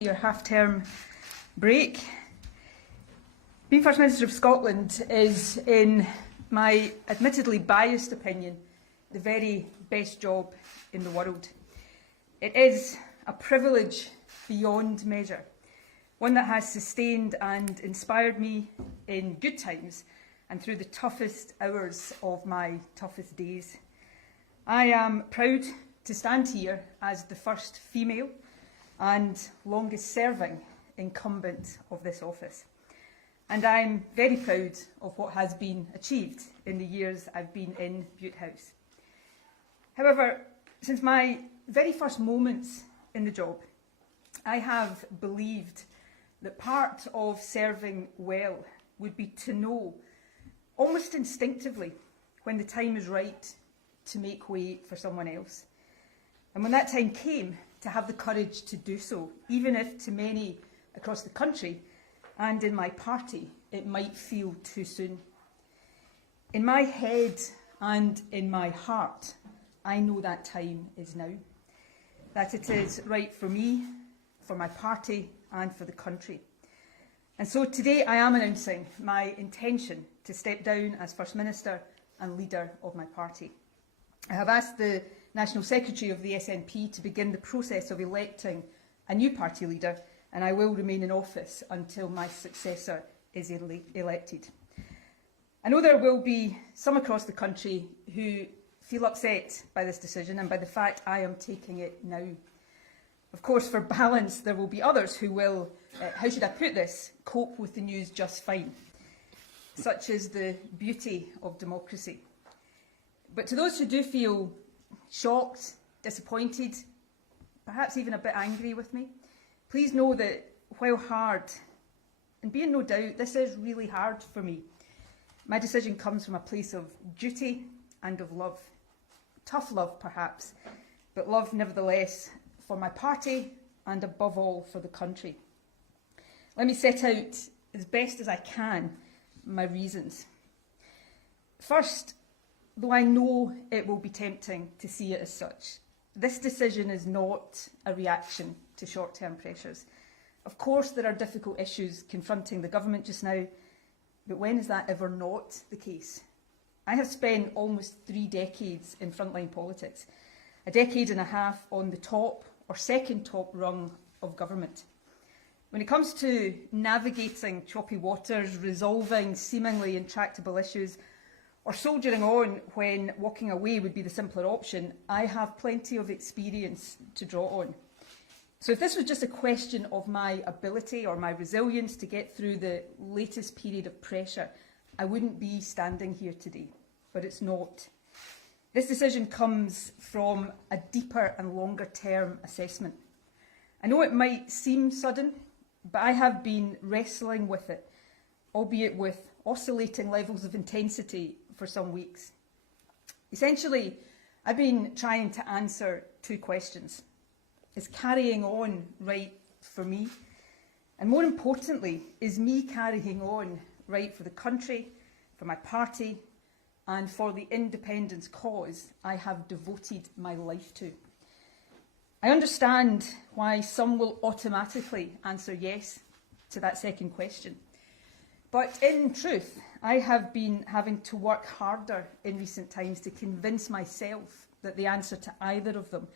Your half-term break. Being First Minister of Scotland is, in my admittedly biased opinion, the very best job in the world. It is a privilege beyond measure, one that has sustained and inspired me in good times and through the toughest hours of my toughest days. I am proud to stand here as the first female and longest serving incumbent of this office. And I'm very proud of what has been achieved in the years I've been in Bute House. However, since my very first moments in the job, I have believed that part of serving well would be to know, almost instinctively, when the time is right to make way for someone else. And when that time came, to have the courage to do so, even if to many across the country and in my party it might feel too soon. In my head and in my heart, I know that time is now, that it is right for me, for my party and for the country. And so today I am announcing my intention to step down as First Minister and leader of my party. I have asked the National Secretary of the SNP to begin the process of electing a new party leader, and I will remain in office until my successor is elected. I know there will be some across the country who feel upset by this decision and by the fact I am taking it now. Of course, for balance, there will be others who will, how should I put this, cope with the news just fine. Such is the beauty of democracy. But to those who do feel shocked, disappointed, perhaps even a bit angry with me, please know that while hard, and be in no doubt, this is really hard for me, my decision comes from a place of duty and of love. Tough love, perhaps, but love nevertheless for my party and above all for the country. Let me set out as best as I can my reasons. First, though I know it will be tempting to see it as such, this decision is not a reaction to short-term pressures. Of course, there are difficult issues confronting the government just now, but when is that ever not the case? I have spent almost 3 decades in frontline politics, a decade and a half on the top or second top rung of government. When it comes to navigating choppy waters, resolving seemingly intractable issues, or soldiering on when walking away would be the simpler option, I have plenty of experience to draw on. So if this was just a question of my ability or my resilience to get through the latest period of pressure, I wouldn't be standing here today, but it's not. This decision comes from a deeper and longer term assessment. I know it might seem sudden, but I have been wrestling with it, albeit with oscillating levels of intensity for some weeks. Essentially, I've been trying to answer 2 questions. Is carrying on right for me? And more importantly, is me carrying on right for the country, for my party, and for the independence cause I have devoted my life to? I understand why some will automatically answer yes to that second question. But in truth, I have been having to work harder in recent times to convince myself that the answer to either of them,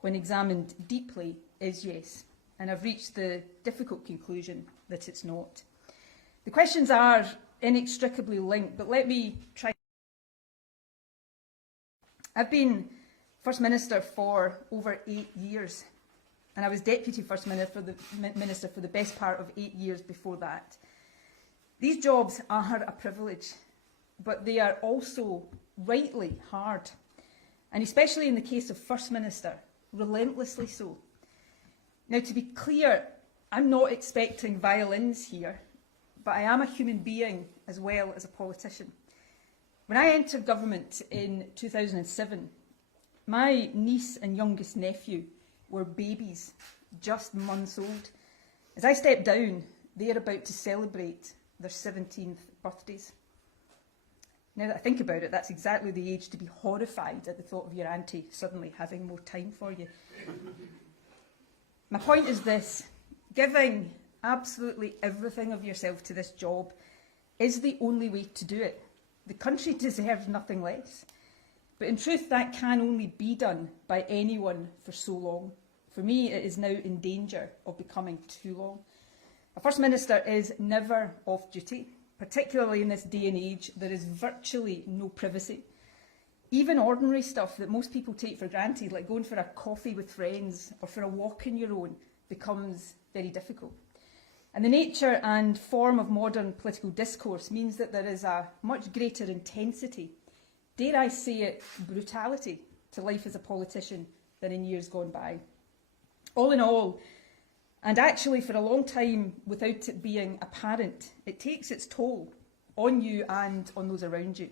when examined deeply, is yes. And I've reached the difficult conclusion that it's not. The questions are inextricably linked, but let me try. I've been First Minister for over 8 years, and I was Deputy First Minister for the best part of 8 years before that. These jobs are a privilege, but they are also rightly hard, and especially in the case of First Minister, relentlessly so. Now, to be clear, I'm not expecting violins here, but I am a human being as well as a politician. When I entered government in 2007, my niece and youngest nephew were babies, just months old. As I stepped down, they are about to celebrate their 17th birthdays. Now that I think about it, that's exactly the age to be horrified at the thought of your auntie suddenly having more time for you. My point is this: Giving absolutely everything of yourself to this job is the only way to do it. The country deserves nothing less. But in truth, that can only be done by anyone for so long. For me, it is now in danger of becoming too long. A First Minister is never off duty, particularly in this day and age. There is virtually no privacy. Even ordinary stuff that most people take for granted, like going for a coffee with friends or for a walk on your own, becomes very difficult. And the nature and form of modern political discourse means that there is a much greater intensity, dare I say it, brutality to life as a politician than in years gone by. All in all, and actually for a long time without it being apparent, it takes its toll on you and on those around you.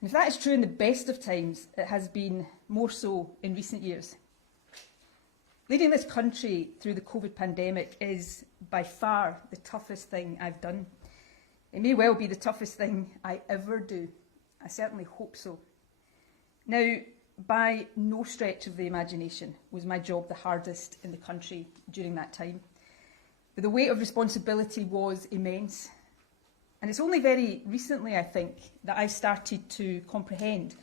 And if that is true in the best of times, it has been more so in recent years. Leading this country through the COVID pandemic is by far the toughest thing I've done. It may well be the toughest thing I ever do. I certainly hope so. Now, by no stretch of the imagination was my job the hardest in the country during that time. But the weight of responsibility was immense. And it's only very recently, I think, that I've started to comprehend,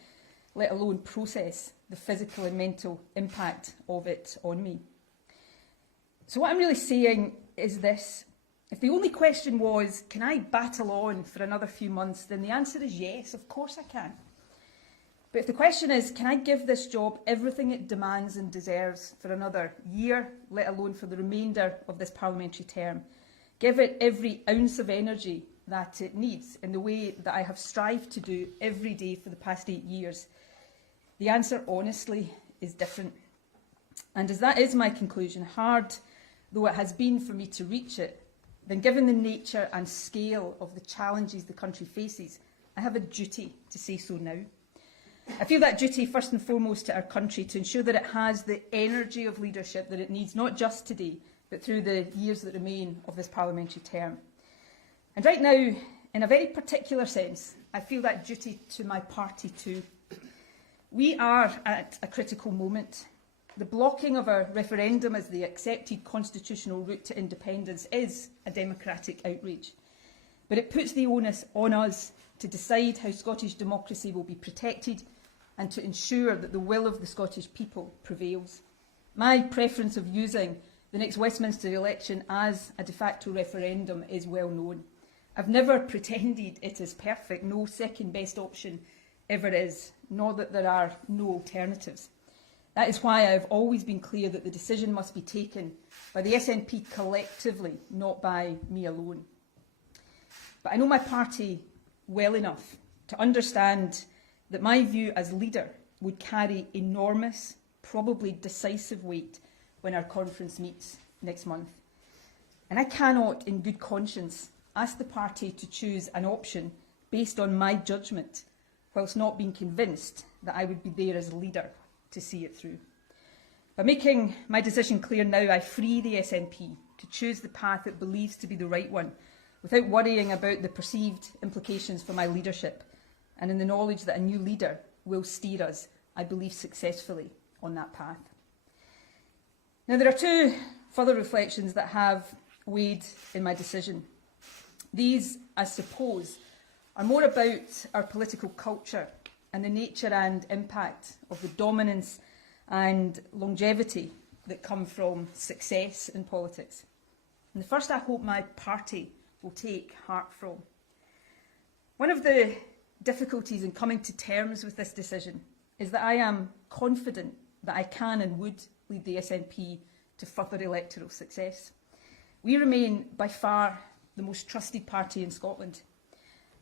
let alone process, the physical and mental impact of it on me. So what I'm really saying is this. If the only question was, can I battle on for another few months, then the answer is yes, of course I can. But if the question is, can I give this job everything it demands and deserves for another year, let alone for the remainder of this parliamentary term, give it every ounce of energy that it needs in the way that I have strived to do every day for the past 8 years, the answer, honestly, is different. And as that is my conclusion, hard though it has been for me to reach it, then given the nature and scale of the challenges the country faces, I have a duty to say so now. I feel that duty first and foremost to our country to ensure that it has the energy of leadership that it needs, not just today, but through the years that remain of this parliamentary term. And right now, in a very particular sense, I feel that duty to my party too. We are at a critical moment. The blocking of a referendum as the accepted constitutional route to independence is a democratic outrage. But it puts the onus on us to decide how Scottish democracy will be protected and to ensure that the will of the Scottish people prevails. My preference of using the next Westminster election as a de facto referendum is well known. I've never pretended it is perfect, no second best option ever is, nor that there are no alternatives. That is why I have always been clear that the decision must be taken by the SNP collectively, not by me alone. But I know my party well enough to understand that my view as leader would carry enormous, probably decisive weight when our conference meets next month. And I cannot, in good conscience, ask the party to choose an option based on my judgment, whilst not being convinced that I would be there as a leader to see it through. By making my decision clear now, I free the SNP to choose the path it believes to be the right one, without worrying about the perceived implications for my leadership, and in the knowledge that a new leader will steer us, I believe, successfully on that path. Now, there are two further reflections that have weighed in my decision. These, I suppose, are more about our political culture and the nature and impact of the dominance and longevity that come from success in politics. And the first, I hope my party will take heart from. One of the difficulties in coming to terms with this decision is that I am confident that I can and would lead the SNP to further electoral success. We remain by far the most trusted party in Scotland.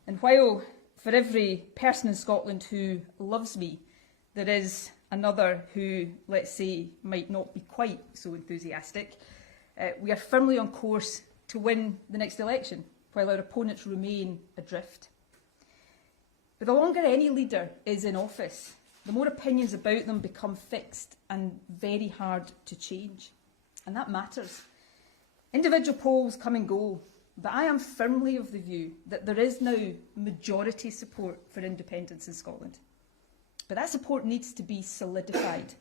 And while for every person in Scotland who loves me, there is another who, let's say, might not be quite so enthusiastic, we are firmly on course to win the next election, while our opponents remain adrift. But the longer any leader is in office, the more opinions about them become fixed and very hard to change. And that matters. Individual polls come and go, but I am firmly of the view that there is now majority support for independence in Scotland. But that support needs to be solidified,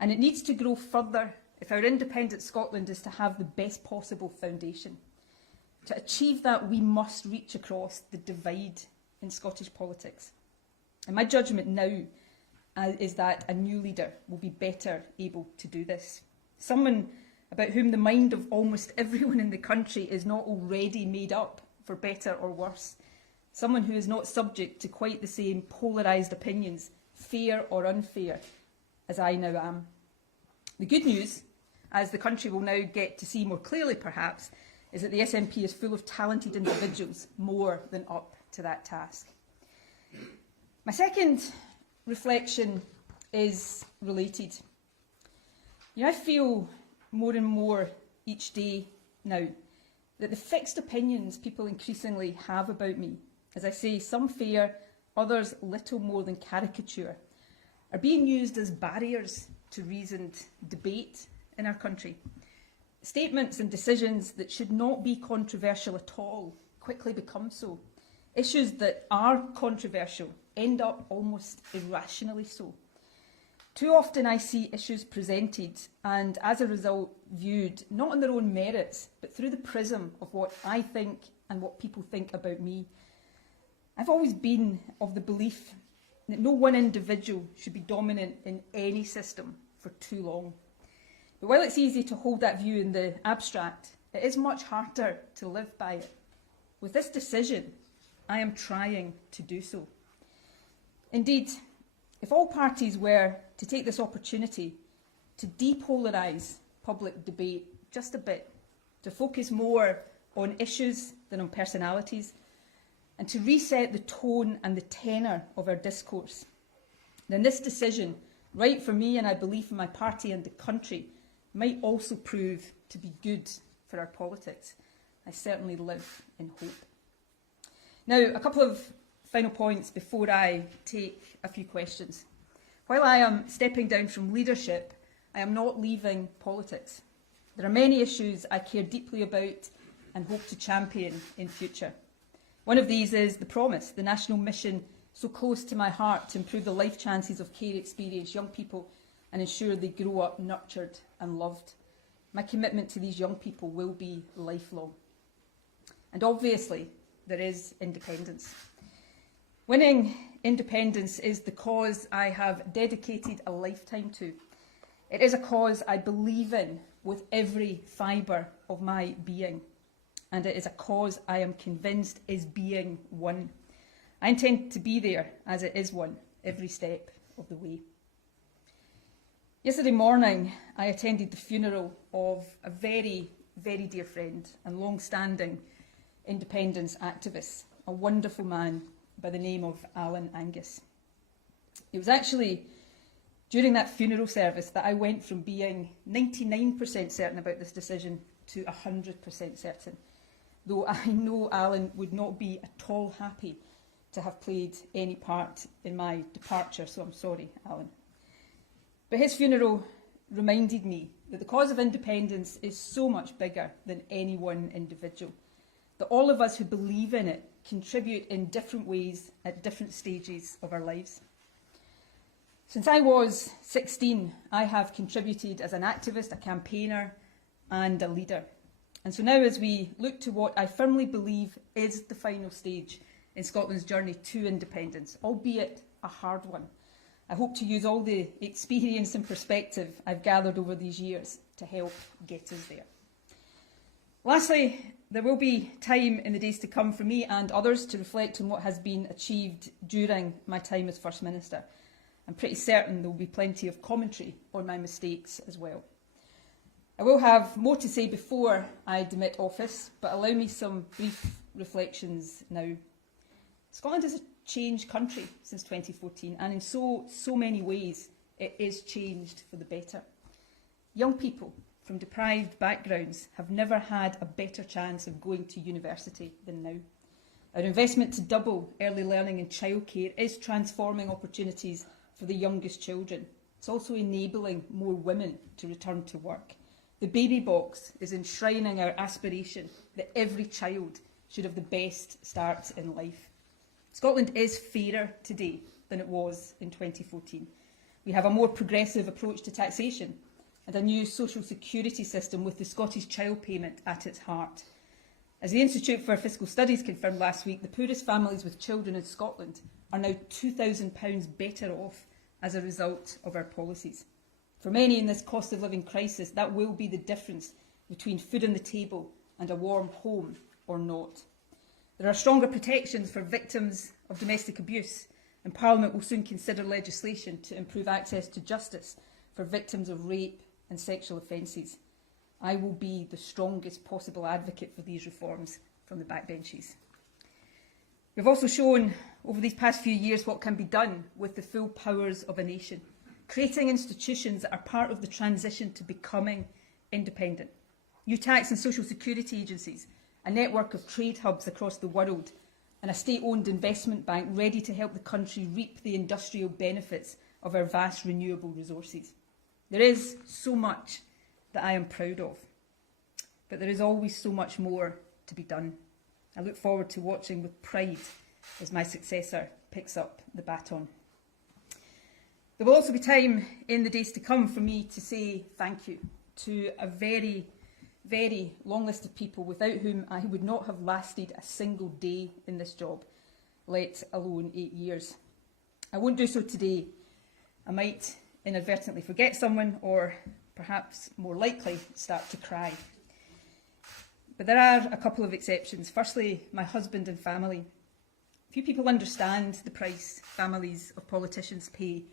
and it needs to grow further if our independent Scotland is to have the best possible foundation. To achieve that, we must reach across the divide in Scottish politics. And my judgment now is that a new leader will be better able to do this. Someone about whom the mind of almost everyone in the country is not already made up, for better or worse. Someone who is not subject to quite the same polarised opinions, fair or unfair, as I now am. The good news, as the country will now get to see more clearly perhaps, is that the SNP is full of talented individuals more than up to that task. My second reflection is related. I feel more and more each day now that the fixed opinions people increasingly have about me, as I say, some fair, others little more than caricature, are being used as barriers to reasoned debate in our country. Statements and decisions that should not be controversial at all quickly become so. Issues that are controversial end up almost irrationally so. Too often I see issues presented and, as a result, viewed not on their own merits, but through the prism of what I think and what people think about me. I've always been of the belief that no one individual should be dominant in any system for too long. But while it's easy to hold that view in the abstract, it is much harder to live by it. With this decision, I am trying to do so. Indeed, if all parties were to take this opportunity to depolarise public debate just a bit, to focus more on issues than on personalities, and to reset the tone and the tenor of our discourse, then this decision, right for me and I believe for my party and the country, might also prove to be good for our politics. I certainly live in hope. Now, a couple of final points before I take a few questions. While I am stepping down from leadership, I am not leaving politics. There are many issues I care deeply about and hope to champion in future. One of these is the Promise, the national mission so close to my heart to improve the life chances of care experienced young people and ensure they grow up nurtured and loved. My commitment to these young people will be lifelong. And obviously, there is independence. Winning independence is the cause I have dedicated a lifetime to. It is a cause I believe in with every fibre of my being. And it is a cause I am convinced is being won. I intend to be there as it is won every step of the way. Yesterday morning, I attended the funeral of a very, very dear friend and long-standing independence activist, a wonderful man by the name of Alan Angus. It was actually during that funeral service that I went from being 99% certain about this decision to 100% certain, though I know Alan would not be at all happy to have played any part in my departure, so I'm sorry, Alan. But his funeral reminded me that the cause of independence is so much bigger than any one individual, that all of us who believe in it contribute in different ways at different stages of our lives. Since I was 16, I have contributed as an activist, a campaigner and a leader. And so now, as we look to what I firmly believe is the final stage in Scotland's journey to independence, albeit a hard one, I hope to use all the experience and perspective I've gathered over these years to help get us there. Lastly, there will be time in the days to come for me and others to reflect on what has been achieved during my time as First Minister. I'm pretty certain there will be plenty of commentary on my mistakes as well. I will have more to say before I demit office, but allow me some brief reflections now. Scotland is a changed country since 2014, and in so many ways it is changed for the better. Young people from deprived backgrounds have never had a better chance of going to university than now. Our investment to double early learning and childcare is transforming opportunities for the youngest children. It's also enabling more women to return to work. The baby box is enshrining our aspiration that every child should have the best start in life. Scotland is fairer today than it was in 2014. We have a more progressive approach to taxation. and a new social security system with the Scottish Child Payment at its heart. As the Institute for Fiscal Studies confirmed last week, the poorest families with children in Scotland are now £2,000 better off as a result of our policies. For many in this cost of living crisis, that will be the difference between food on the table and a warm home or not. There are stronger protections for victims of domestic abuse, and Parliament will soon consider legislation to improve access to justice for victims of rape and sexual offences. I will be the strongest possible advocate for these reforms from the backbenches. We've also shown over these past few years what can be done with the full powers of a nation, creating institutions that are part of the transition to becoming independent. New tax and social security agencies, a network of trade hubs across the world, and a state-owned investment bank ready to help the country reap the industrial benefits of our vast renewable resources. There is so much that I am proud of, but there is always so much more to be done. I look forward to watching with pride as my successor picks up the baton. There will also be time in the days to come for me to say thank you to a very, very long list of people without whom I would not have lasted a single day in this job, let alone 8 years. I won't do so today. I might inadvertently forget someone, or perhaps more likely start to cry. But there are a couple of exceptions. Firstly, my husband and family. Few people understand the price families of politicians pay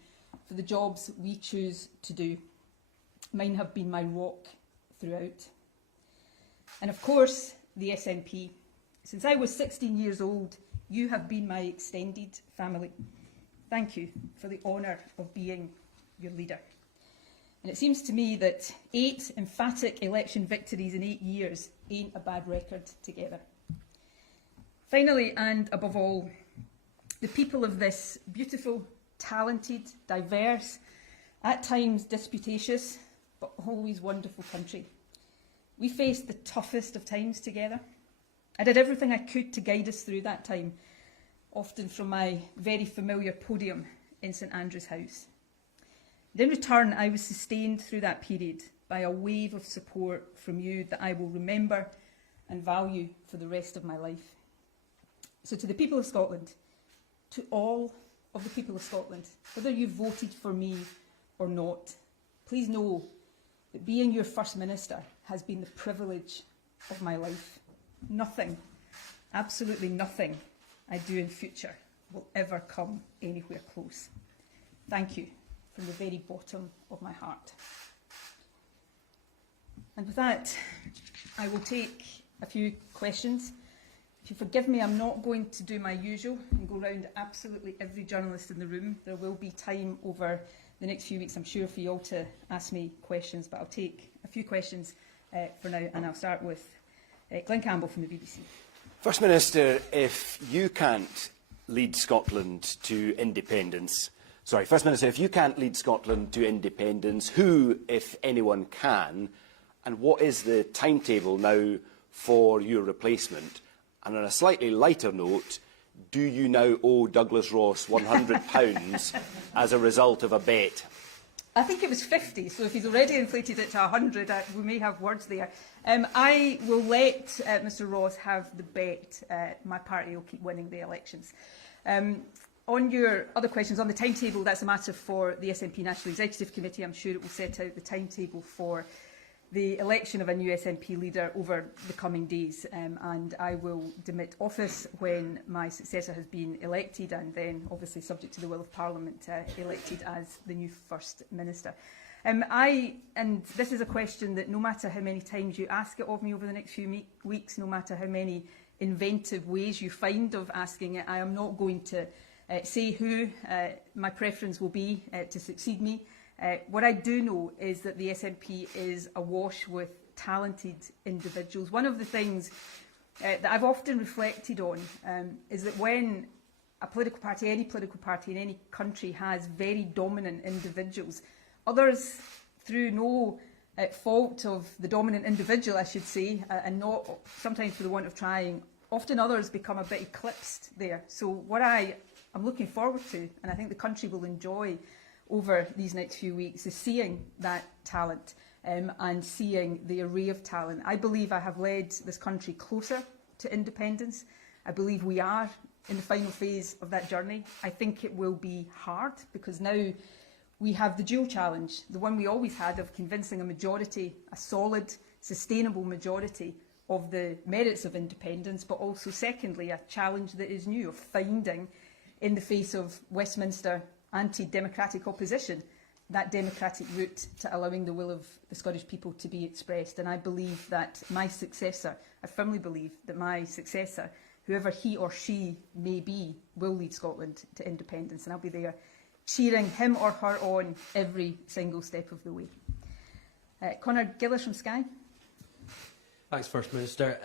for the jobs we choose to do. Mine have been my rock throughout. And of course, the SNP. Since I was 16 years old, you have been my extended family. Thank you for the honour of being your leader. And it seems to me that 8 emphatic election victories in 8 years ain't a bad record together. Finally, and above all, the people of this beautiful, talented, diverse, at times disputatious, but always wonderful country. We faced the toughest of times together. I did everything I could to guide us through that time, often from my very familiar podium in St Andrew's House. And in return, I was sustained through that period by a wave of support from you that I will remember and value for the rest of my life. So to the people of Scotland, to all of the people of Scotland, whether you voted for me or not, please know that being your First Minister has been the privilege of my life. Nothing, absolutely nothing I do in future will ever come anywhere close. Thank you from the very bottom of my heart. And with that, I will take a few questions. If you forgive me, I'm not going to do my usual and go round absolutely every journalist in the room. There will be time over the next few weeks, I'm sure, for you all to ask me questions, but I'll take a few questions for now, and I'll start with Glenn Campbell from the BBC. First Minister, if you can't lead Scotland to independence, First Minister, if you can't lead Scotland to independence, who, if anyone, can? And what is the timetable now for your replacement? And on a slightly lighter note, do you now owe Douglas Ross £100 as a result of a bet? I think it was 50, so if he's already inflated it to 100, we may have words there. I will let Mr Ross have the bet. My party will keep winning the elections. On your other questions, on the timetable, that's a matter for the SNP National Executive Committee. I'm sure it will set out the timetable for the election of a new SNP leader over the coming days, and I will demit office when my successor has been elected, and then, obviously subject to the will of Parliament, elected as the new First Minister. And this is a question that no matter how many times you ask it of me over the next few weeks, no matter how many inventive ways you find of asking it, I am not going to say who my preference will be to succeed me. What I do know is that the SNP is awash with talented individuals. One of the things that I've often reflected on is that when a political party, any political party in any country, has very dominant individuals, others, through no fault of the dominant individual, I should say, and not sometimes for the want of trying, often others become a bit eclipsed there. So what I'm looking forward to, and I think the country will enjoy, over these next few weeks is seeing that talent and seeing the array of talent. I believe I have led this country closer to independence. I believe we are in the final phase of that journey. I think it will be hard because now we have the dual challenge, the one we always had of convincing a majority, a solid, sustainable majority of the merits of independence, but also secondly a challenge that is new of finding, in the face of Westminster anti-democratic opposition, that democratic route to allowing the will of the Scottish people to be expressed. And I believe that my successor, I firmly believe that my successor, whoever he or she may be, will lead Scotland to independence, and I'll be there cheering him or her on every single step of the way. Conor Gillis from Sky. Thanks, First Minister.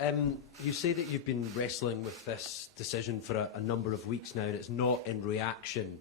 You say that you've been wrestling with this decision for a number of weeks now, and it's not in reaction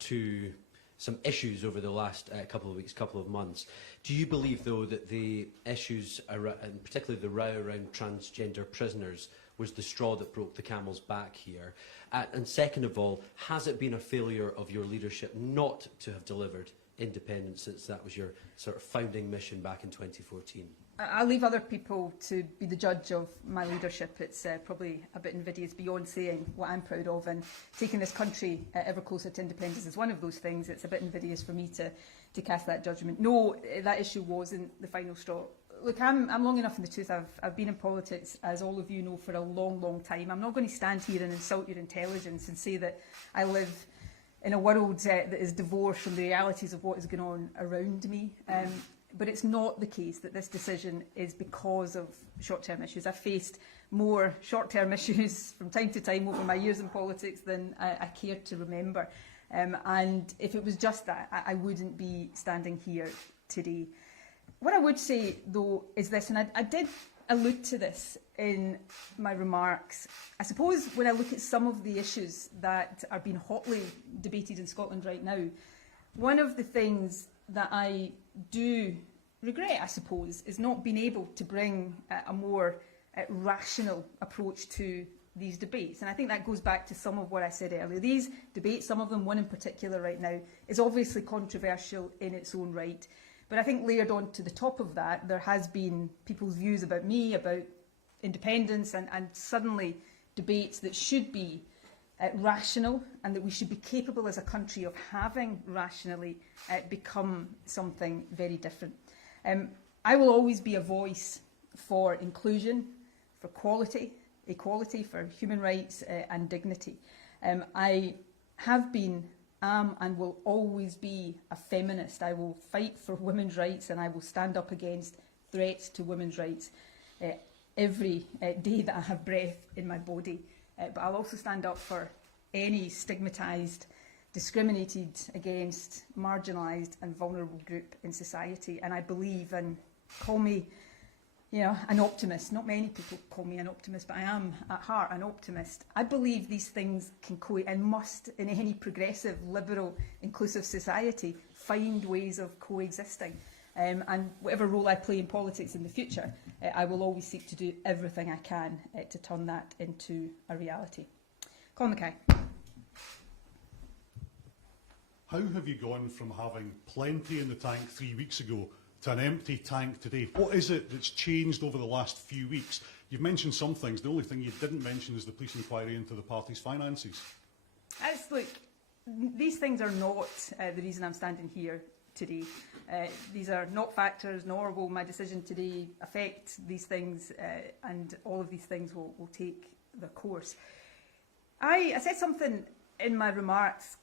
to some issues over the last couple of weeks, couple of months. Do you believe, though, that the issues, and particularly the row around transgender prisoners, was the straw that broke the camel's back here? And second of all, has it been a failure of your leadership not to have delivered independence since that was your sort of founding mission back in 2014? I'll leave other people to be the judge of my leadership. It's probably a bit invidious beyond saying what I'm proud of, and taking this country ever closer to independence is one of those things. It's a bit invidious for me to cast that judgment. No, that issue wasn't the final straw. Look, I'm long enough in the tooth. I've been in politics, as all of you know, for a long, long time. I'm not going to stand here and insult your intelligence and say that I live in a world that is divorced from the realities of what is going on around me. But it's not the case that this decision is because of short-term issues. I've faced more short-term issues from time to time over my years in politics than I care to remember. And if it was just that, I wouldn't be standing here today. What I would say, though, is this, and I did allude to this in my remarks. I suppose when I look at some of the issues that are being hotly debated in Scotland right now, one of the things that I do regret, I suppose, is not being able to bring a more rational approach to these debates. And I think that goes back to some of what I said earlier. These debates, some of them, one in particular right now, is obviously controversial in its own right. But I think layered on to the top of that, there has been people's views about me, about independence, and suddenly debates that should be rational, and that we should be capable as a country of having rationally become something very different. I will always be a voice for inclusion, for quality, equality, for human rights and dignity. I have been, am and will always be a feminist. I will fight for women's rights, and I will stand up against threats to women's rights every day that I have breath in my body. But I'll also stand up for any stigmatised, discriminated against, marginalised and vulnerable group in society. And I believe, and call me, an optimist. Not many people call me an optimist, but I am at heart an optimist. I believe these things can and must, in any progressive, liberal, inclusive society, find ways of coexisting. And whatever role I play in politics in the future, I will always seek to do everything I can to turn that into a reality. Colin Mackay. How have you gone from having plenty in the tank 3 weeks ago to an empty tank today? What is it that's changed over the last few weeks? You've mentioned some things. The only thing you didn't mention is the police inquiry into the party's finances. Look, these things are not the reason I'm standing here today. These are not factors, nor will my decision today affect these things, and all of these things will take their course. I said something in my remarks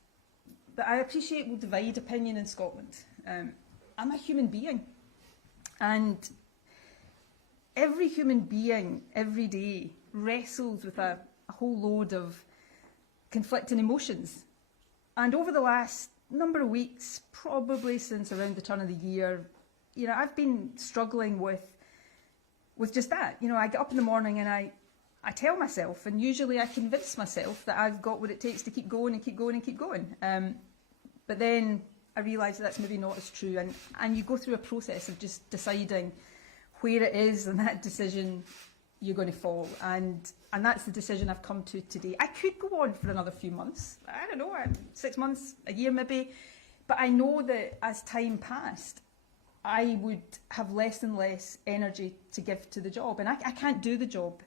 that I appreciate will divide opinion in Scotland. I'm a human being, and every human being, every day, wrestles with a whole load of conflicting emotions. And over the last number of weeks, probably since around the turn of the year, I've been struggling with just that. I get up in the morning and I tell myself, and usually I convince myself that I've got what it takes to keep going and keep going and keep going. But then I realise that's maybe not as true, and you go through a process of just deciding where it is in that decision you're going to fall, and that's the decision I've come to today. I could go on for another few months, I don't know, 6 months, a year maybe, But I know that as time passed, I would have less and less energy to give to the job. And I can't do the job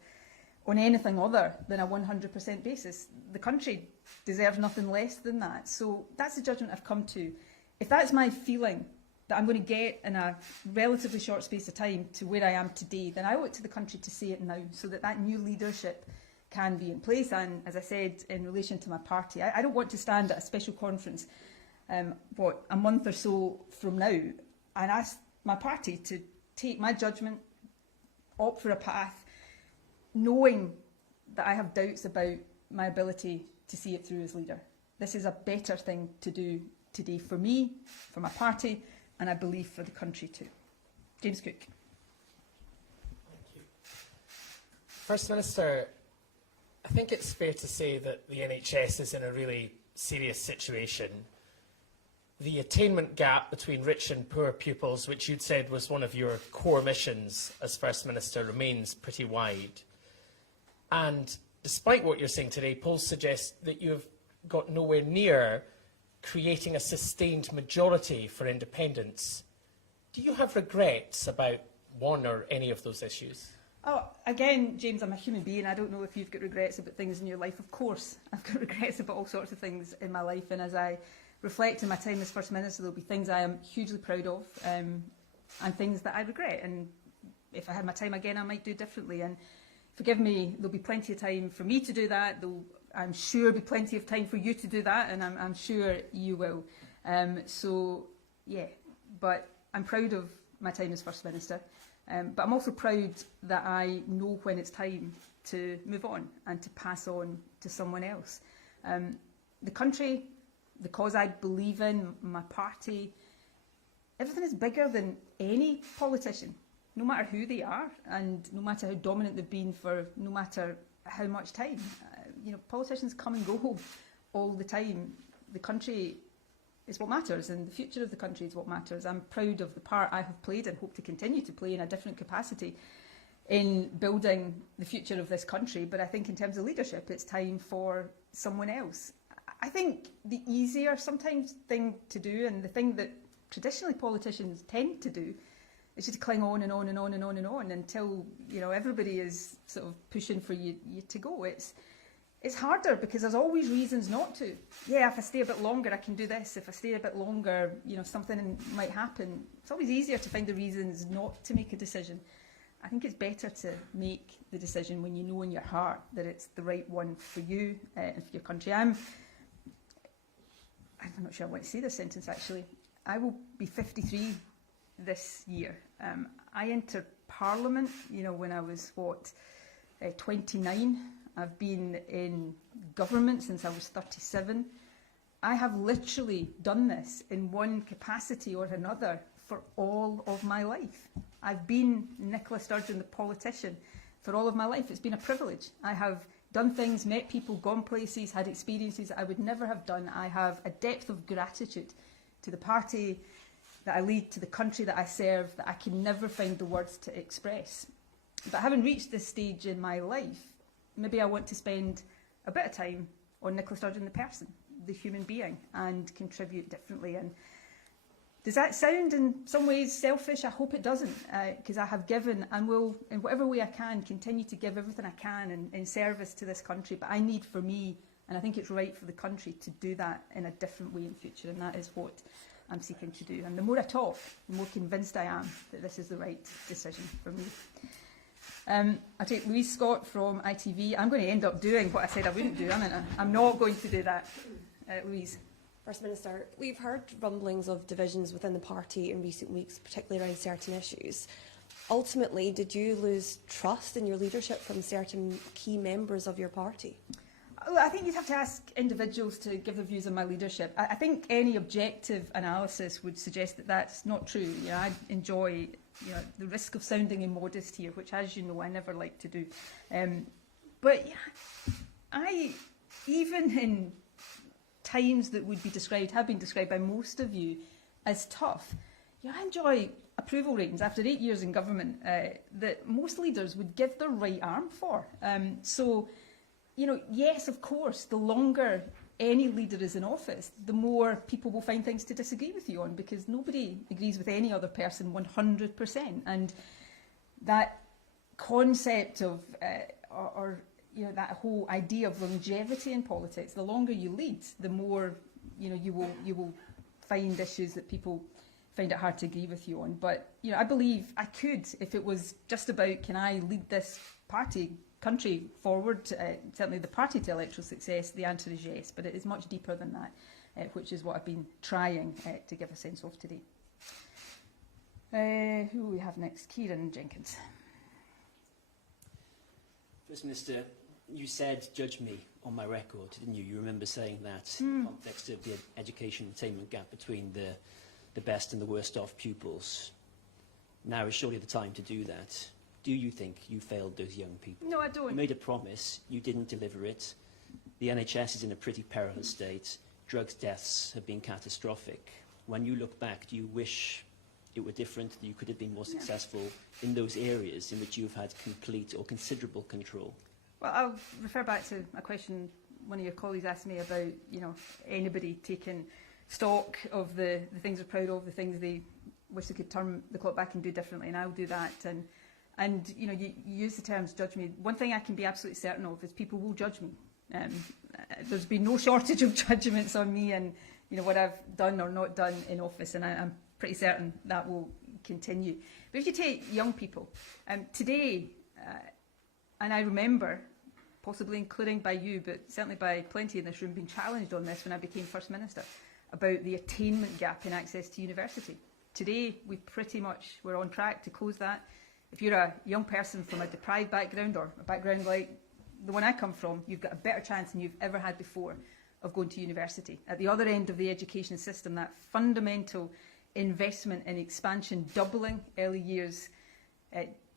on anything other than a 100% basis. The country deserves nothing less than that. So that's the judgment I've come to. If that's my feeling, that I'm going to get in a relatively short space of time to where I am today, then I owe it to the country to say it now, so that that new leadership can be in place. And as I said, in relation to my party, I don't want to stand at a special conference, a month or so from now, and ask my party to take my judgment, opt for a path, knowing that I have doubts about my ability to see it through as leader. This is a better thing to do today for me, for my party, and I believe for the country too. James Cook. Thank you. First Minister, I think it's fair to say that the NHS is in a really serious situation. The attainment gap between rich and poor pupils, which you'd said was one of your core missions as First Minister, remains pretty wide. And despite what you're saying today, polls suggest that you have got nowhere near creating a sustained majority for independence. Do you have regrets about one or any of those issues? Oh, again, James, I'm a human being. I don't know if you've got regrets about things in your life. Of course, I've got regrets about all sorts of things in my life. And as I reflect on my time as First Minister, there'll be things I am hugely proud of and things that I regret. And if I had my time again, I might do differently. And forgive me, there'll be plenty of time for me to do that. I'm sure be plenty of time for you to do that, and I'm sure you will. So, yeah, but I'm proud of my time as First Minister. But I'm also proud that I know when it's time to move on and to pass on to someone else. The country, the cause I believe in, my party, everything is bigger than any politician, no matter who they are and no matter how dominant they've been for no matter how much time. Politicians come and go all the time. The country is what matters, and the future of the country is what matters. I'm proud of the part I have played and hope to continue to play in a different capacity in building the future of this country. But I think in terms of leadership, it's time for someone else. I think the easier sometimes thing to do, and the thing that traditionally politicians tend to do, is just to cling on and on and on and on and on until everybody is sort of pushing for you to go. It's harder because there's always reasons not to. Yeah, if I stay a bit longer, I can do this. If I stay a bit longer, something might happen. It's always easier to find the reasons not to make a decision. I think it's better to make the decision when you know in your heart that it's the right one for you and for your country. I'm not sure I want to say this sentence, actually. I will be 53 this year. I entered Parliament, when I was, 29. I've been in government since I was 37. I have literally done this in one capacity or another for all of my life. I've been Nicola Sturgeon, the politician, for all of my life. It's been a privilege. I have done things, met people, gone places, had experiences that I would never have done. I have a depth of gratitude to the party that I lead, to the country that I serve, that I can never find the words to express. But having reached this stage in my life, maybe I want to spend a bit of time on Nicola Sturgeon, the person, the human being, and contribute differently. And does that sound in some ways selfish? I hope it doesn't, because I have given and will, in whatever way I can, continue to give everything I can in service to this country. But I need for me, and I think it's right for the country, to do that in a different way in future, and that is what I'm seeking to do. And the more I talk, the more convinced I am that this is the right decision for me. I take Louise Scott from ITV. I'm going to end up doing what I said I wouldn't do, aren't I? I'm not going to do that. Louise. First Minister, we've heard rumblings of divisions within the party in recent weeks, particularly around certain issues. Ultimately, did you lose trust in your leadership from certain key members of your party? Well, I think you'd have to ask individuals to give their views on my leadership. I think any objective analysis would suggest that that's not true. I enjoy the risk of sounding immodest here, which, as you know, I never like to do. But I, even in times that would be described, have been described by most of you as tough, I enjoy approval ratings after 8 years in government that most leaders would give their right arm for. So, yes, of course, the longer any leader is in office, the more people will find things to disagree with you on, because nobody agrees with any other person 100%. And that concept of, or you know, that whole idea of longevity in politics, the longer you lead, the more, you know, you will find issues that people find it hard to agree with you on. But, you know, I believe I could, if it was just about, can I lead this country forward, certainly the party to electoral success, the answer is yes. But it is much deeper than that, which is what I've been trying to give a sense of today. Who will we have next? Kieran Jenkins. First Minister, you said, judge me on my record, didn't you? You remember saying that in the context of the education attainment gap between the best and the worst off pupils. Now is surely the time to do that. Do you think you failed those young people? No, I don't. You made a promise, you didn't deliver it. The NHS is in a pretty perilous state. Drugs deaths have been catastrophic. When you look back, do you wish it were different, that you could have been more successful in those areas in which you've had complete or considerable control? Well, I'll refer back to a question one of your colleagues asked me about, you know, anybody taking stock of the things they're proud of, the things they wish they could turn the clock back and do differently, and I'll do that. And you know, you use the terms judge me. One thing I can be absolutely certain of is people will judge me. There's been no shortage of judgments on me and, you know, what I've done or not done in office, and I'm pretty certain that will continue. But if you take young people, today, and I remember, possibly including by you, but certainly by plenty in this room, being challenged on this when I became First Minister, about the attainment gap in access to university. Today, we pretty much were on track to close that. If you're a young person from a deprived background, or a background like the one I come from, you've got a better chance than you've ever had before of going to university. At the other end of the education system, that fundamental investment in expansion, doubling early years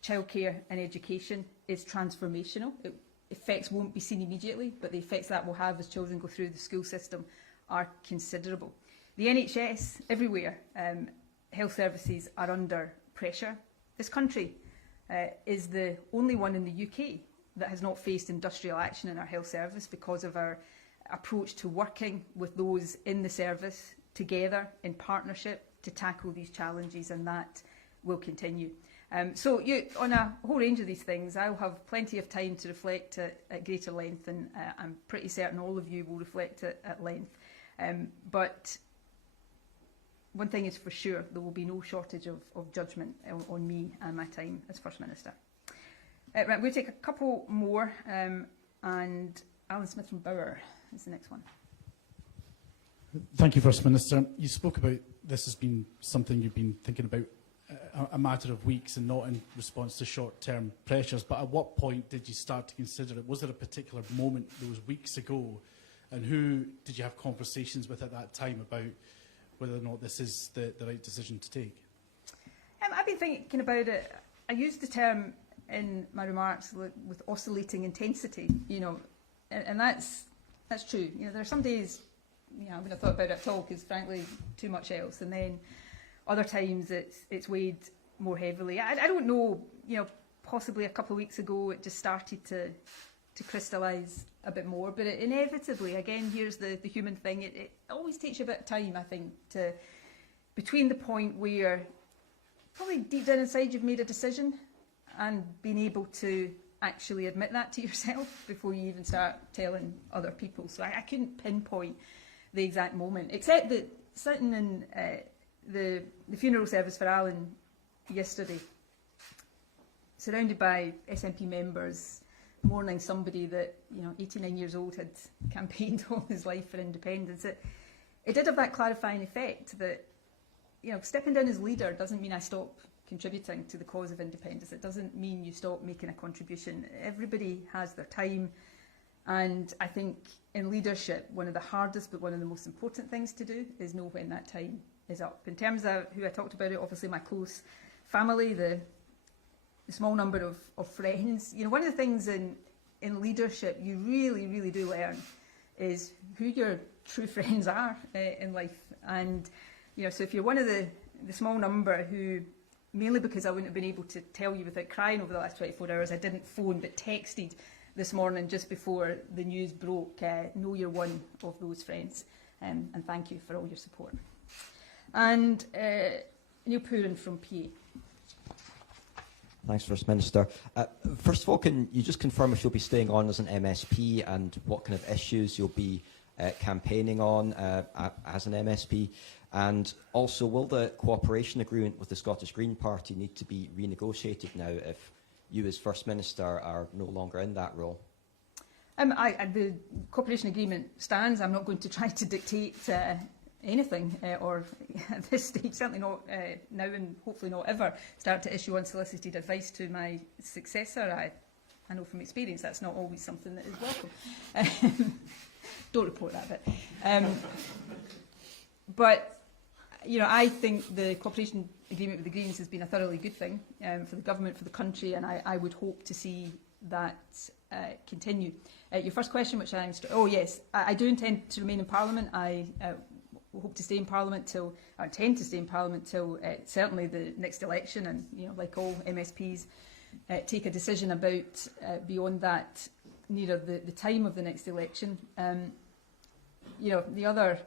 childcare and education, is transformational. Effects won't be seen immediately, but the effects that will have as children go through the school system are considerable. The NHS, everywhere, health services are under pressure. This country is the only one in the UK that has not faced industrial action in our health service because of our approach to working with those in the service together in partnership to tackle these challenges, and that will continue. So on a whole range of these things, I'll have plenty of time to reflect at greater length, and I'm pretty certain all of you will reflect at length. But one thing is for sure, there will be no shortage of judgment on me and my time as First Minister. Right, we'll take a couple more, and Alan Smith from Bauer is the next one. Thank you, First Minister. You spoke about this has been something you've been thinking about a matter of weeks and not in response to short-term pressures, but at what point did you start to consider it? Was there a particular moment those weeks ago, and who did you have conversations with at that time about whether or not this is the right decision to take? I've been thinking about it. I used the term in my remarks with oscillating intensity, you know, and that's true. You know, there are some days, you know, I wouldn't have thought about it at all because, frankly, too much else, and then other times it's weighed more heavily. I don't know, you know, possibly a couple of weeks ago it just started to crystallise a bit more, but it inevitably, again, here's the human thing, it always takes you a bit of time, I think, between the point where probably deep down inside you've made a decision and being able to actually admit that to yourself before you even start telling other people. So I couldn't pinpoint the exact moment, except that sitting in the funeral service for Alan yesterday, surrounded by SNP members, mourning somebody that, you know, 89 years old, had campaigned all his life for independence, it did have that clarifying effect that, you know, stepping down as leader doesn't mean I stop contributing to the cause of independence. It doesn't mean you stop making a contribution. Everybody has their time, and I think in leadership, one of the hardest but one of the most important things to do is know when that time is up. In terms of who I talked about, it obviously my close family, the small number of friends. You know, one of the things in leadership you really, really do learn is who your true friends are in life. And, you know, so if you're one of the small number who, mainly because I wouldn't have been able to tell you without crying over the last 24 hours, I didn't phone but texted this morning just before the news broke. Know you're one of those friends, and thank you for all your support. And Neil Pooran from PA. Thanks, First Minister. First of all, can you just confirm if you'll be staying on as an MSP and what kind of issues you'll be campaigning on as an MSP? And also, will the cooperation agreement with the Scottish Green Party need to be renegotiated now if you as First Minister are no longer in that role? The cooperation agreement stands. I'm not going to try to dictate anything, or at this stage, certainly not now and hopefully not ever, start to issue unsolicited advice to my successor. I know from experience that's not always something that is welcome. Don't report that bit. But I think the cooperation agreement with the Greens has been a thoroughly good thing for the government, for the country, and I would hope to see that continue. Your first question, which I answered, yes, I do intend to remain in Parliament. I hope to stay in Parliament till, I intend to stay in Parliament till certainly the next election, and like all MSPs, take a decision about beyond that nearer the time of the next election. The other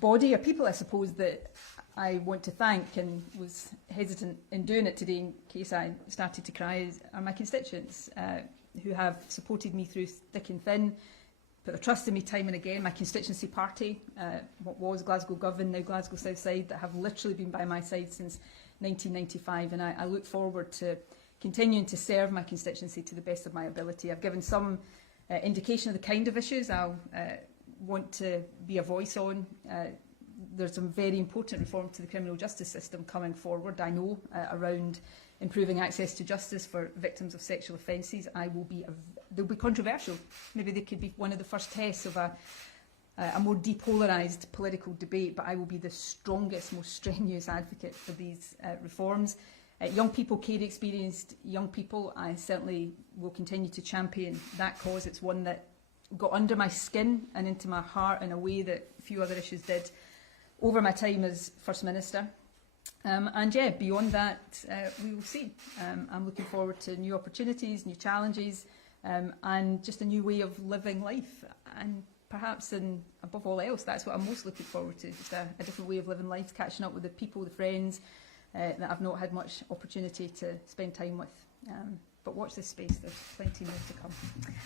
body or people, I suppose, that I want to thank, and was hesitant in doing it today in case I started to cry, are my constituents who have supported me through thick and thin, put their trust in me time and again. My constituency party, what was Glasgow Govan, now Glasgow Southside, that have literally been by my side since 1995, and I look forward to continuing to serve my constituency to the best of my ability. I've given some indication of the kind of issues I'll want to be a voice on. There's some very important reform to the criminal justice system coming forward, I know, around improving access to justice for victims of sexual offences. They'll be controversial. Maybe they could be one of the first tests of a more depolarised political debate, but I will be the strongest, most strenuous advocate for these reforms. Young people, care-experienced young people, I certainly will continue to champion that cause. It's one that got under my skin and into my heart in a way that few other issues did over my time as First Minister. Beyond that, we will see. I'm looking forward to new opportunities, new challenges, and just a new way of living life. And perhaps, above all else, that's what I'm most looking forward to, just a different way of living life, catching up with the people, the friends that I've not had much opportunity to spend time with. But watch this space, there's plenty more to come.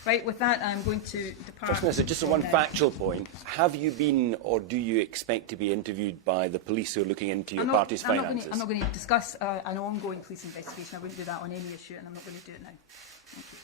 Right, with that, I'm going to depart. First Minister, just one factual point. Have you been, or do you expect to be interviewed by the police who are looking into your party's finances? I'm not going to discuss an ongoing police investigation. I wouldn't do that on any issue, and I'm not going to do it now. Thank you.